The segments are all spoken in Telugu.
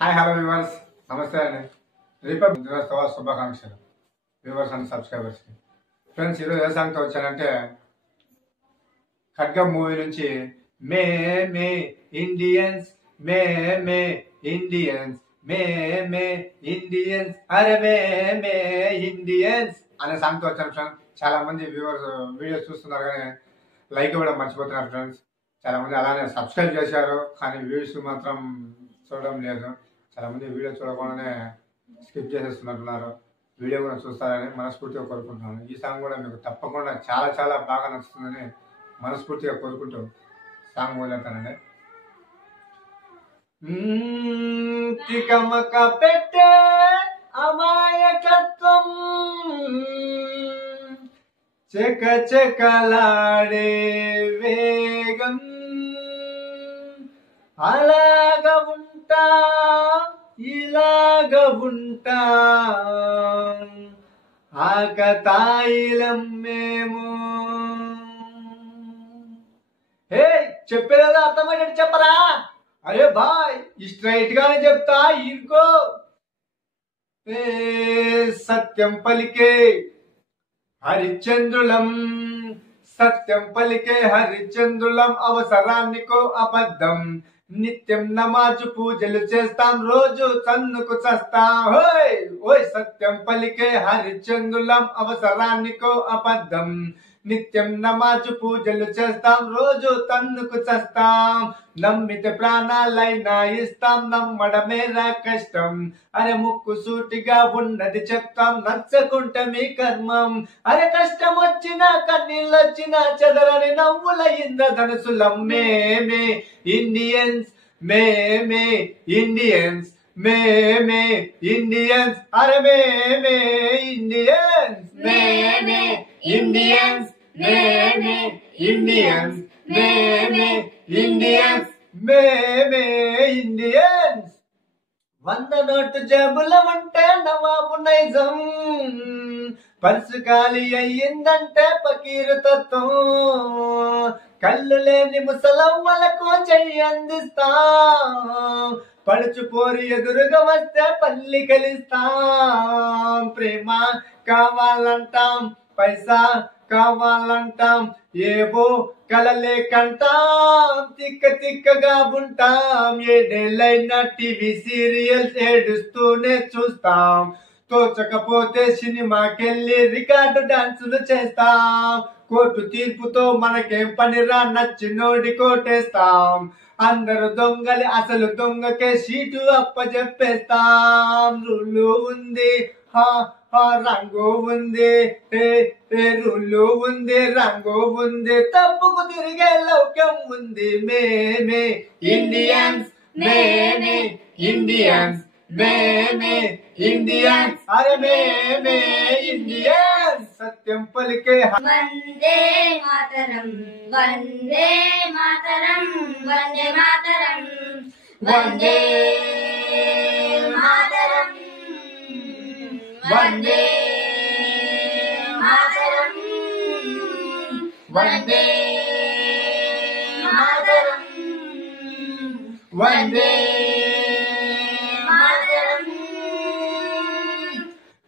హాయ్ హలో వ్యూవర్స్, నమస్తే అండి. రిపబ్లిక్ దినోత్సవ శుభాకాంక్షలు వ్యూవర్స్ అండ్ సబ్స్క్రైబర్స్. ఫ్రెండ్స్, ఈరోజు ఏ సాంగ్తో వచ్చానంటే ఖడ్గం మూవీ నుంచి మే మే ఇండియన్స్ మే మే ఇండియన్స్ మే మే ఇండియన్స్ అరే మే మే ఇండియన్స్ అనే సాంగ్తో వచ్చాను ఫ్రెండ్స్. చాలా మంది వ్యూవర్స్ వీడియోస్ చూస్తున్నారు కానీ లైక్ ఇవ్వడం మర్చిపోతున్నారు ఫ్రెండ్స్. చాలా మంది అలానే సబ్స్క్రైబ్ చేశారు కానీ వ్యూస్ మాత్రం చూడడం లేదు. చాలా మంది వీడియో చూడకుండానే స్కిప్ చేసేస్తున్నట్టున్నారు. వీడియో కూడా చూస్తారని మనస్ఫూర్తిగా కోరుకుంటున్నాను. ఈ సాంగ్ కూడా మీకు తప్పకుండా చాలా చాలా బాగా నచ్చుతుందని మనస్ఫూర్తిగా కోరుకుంటూ సాంగ్ మొదలెడతానండి. తికమక పెట్టే అమాయకత్వం చెక చెకలాడే వేగం అలాగ ఉంటా ఇలాగ ఉంటా ఆకతాయిలం మేము. హే, చెప్పేదా అర్థమయ్యేట్టు చెప్పరా? అరే బాయ్, స్ట్రైట్ గానే చెప్తా, ఇరుకో. సత్యం పలికే హరిశ్చంద్రులం, సత్యం పలికే హరిశ్చంద్రులం, అవసరానికో అబద్ధం, నిత్యం నమాజు పూజలు చేస్తాం, రోజు తన్నుకు చస్తాం. హోయ్ ఓయ్, సత్యం పలికే హరిశ్చంద్రులం, అవసరానికో అబద్ధం, నిత్యం నమాజు పూజలు చేస్తాం, రోజు తన్నుకు చస్తాం. నమ్మితే ప్రాణాలైనా ఇస్తాం, నమ్మడమేరా కష్టం. అరే ముక్కు సూటిగా ఉన్నది చెప్తాం, నచ్చకుంటే మీ కర్మం. అరే కష్టం వచ్చినా కన్నీళ్ళు వచ్చినా చెదరని నవ్వుల ఇంద్రధనుసులం. మేమే ఇండియన్స్ మేమే ఇండియన్స్ మేమే ఇండియన్స్ అరే మేమే ఇండియన్స్ మేమే ఇండియన్స్ మేమే ఇండియన్స్ మేమే ఇండియన్స్ మేమే ఇండియన్స్. 100 నోటు జేబులో ఉంటే నవాబు నైజం, పర్సు ఖాళీ అయ్యిందంటే పకీరు తత్వం. కళ్ళు లేని ముసలమ్మలకు చెయ్యి అందిస్తాం, పడుచు పోరి ఎదురుగా వస్తే పల్లి కలిస్తాం. ప్రేమ కావాలంటాం, పైసా కావాలంటాం, ఏవో కలలే కంటాం, తిక్క తిక్కగా ఉంటాం. ఏడేళ్ళైనా టీవీ సీరియల్స్ ఏడుస్తూనే చూస్తాం, తోచకపోతే సినిమాకెళ్ళి రికార్డు డాన్సులు చేస్తాం. కోర్టు తీర్పుతో మనకేం పనిరా, నచ్చినోడి కోటేస్తాం. అందరు దొంగలి అసలు దొంగకే సీటు అప్పచెప్పేస్తాం. రూలు ఉంది రంగు ఉంది, రూలు ఉంది రంగు ఉంది, తప్పుకు తిరిగే లౌక్యం ఉంది. మేమే ఇండియన్స్ మేమే ఇండియన్స్ మేమే ఇండియన్స్ అరే మేమే ఇండియన్స్. సత్యం పలికే వందే మాతరం వందే మాతరం వందే మాతరం వందే మాతరం వందే మాతరం వందే మాతరం వందే మాతరం.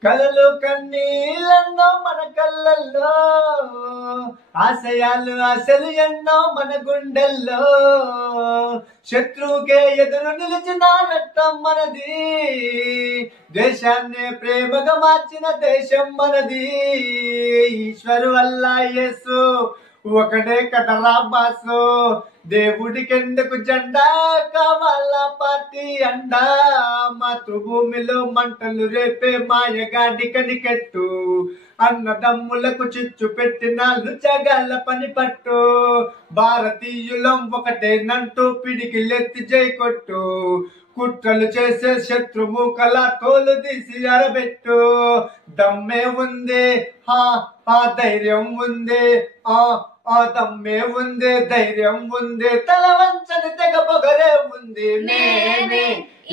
కలలు కన్నీళ్ళెన్నో మన కళ్ళల్లో, ఆశయాలు ఆశలు ఎన్నో మన గుండెల్లో. శత్రువుకే ఎదురు నిలిచిన రక్తం మనది, దేశాన్నే ప్రేమగా మార్చిన దేశం మనది. ఈశ్వరు అల్లా యేసు ఒకడే కదరా బాసు, దేవుడికెందుకు జెండా కావాలా పార్టీ అండా. మాతృభూమిలో మంటలు రేపే మాయగాడి కనికెట్టు, అన్నదమ్ములకు చిచ్చు పెట్టిన లుచగాళ్ళ పని పట్టు. భారతీయులం ఒకటేనంటూ పిడికిలెత్తి జై కొట్టు, కుట్రలు చేసే శత్రుముఖల తోలు తీసి అరబెట్టు. దమ్మే ఉంది ధైర్యం ఉంది, దమ్మే ఉంది ధైర్యం ఉంది, తల వంచని తెగ పొగరే ఉంది. మేమే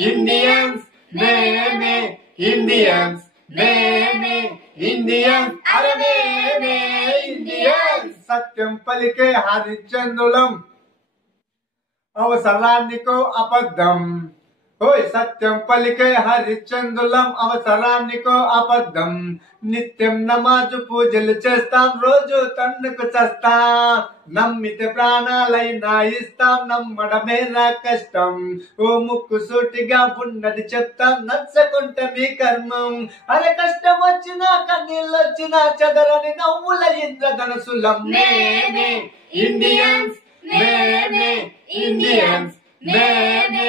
ఇండియన్స్ మేమే ఇండియన్స్ మేమే ఇండియన్స్ అరే మేమే ఇండియన్స్. సత్యం పలికే హరిశ్చంద్రులం, అవసరానికో అబద్ధం, ఓయ్ సత్యం పలికే హరిచంద్రులం అవసరానికో అబద్ధం నిత్యం నమాజు పూజలు చేస్తాం రోజు తన్నుకు చేస్తాం నమ్మితే ప్రాణాలైనా ఇస్తాం నమ్మడమే నా కష్టం ఓ ముక్కు సూటిగా ఉన్నది చెప్తాం నచ్చకుంటే మీ కర్మం అరే కష్టం వచ్చినా కన్నీళ్ళు వచ్చినా చదరని నవ్వుల ఇంద్రధనసులం మేమే ఇండియన్స్ మేమే ఇండియన్స్ మేమే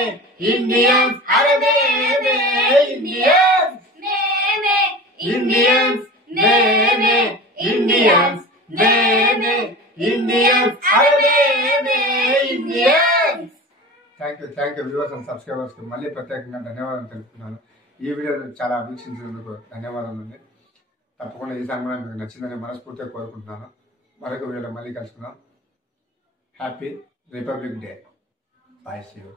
ఇండియన్స్ అరే మేమే ఇండియన్స్ మేమే ఇండియన్స్ మేమే ఇండియన్స్ మేమే ఇండియన్స్ అరే మేమే Indians. Thank you viewers and subscribers కి మళ్ళీ ప్రత్యేకంగా ధన్యవాదాలు తెలుపుతున్నాను. ఈ వీడియోని చాలా వీక్షించినందుకు ధన్యవాదాలు అండి. తప్పకుండా ఈ సాంగ్ కూడా మీకు నచ్చిందని మనస్ఫూర్తిగా కోరుకుంటున్నాను. మరొక వీడియోలో మళ్ళీ కలుసుకుందాం. Happy republic day. Bye. See you.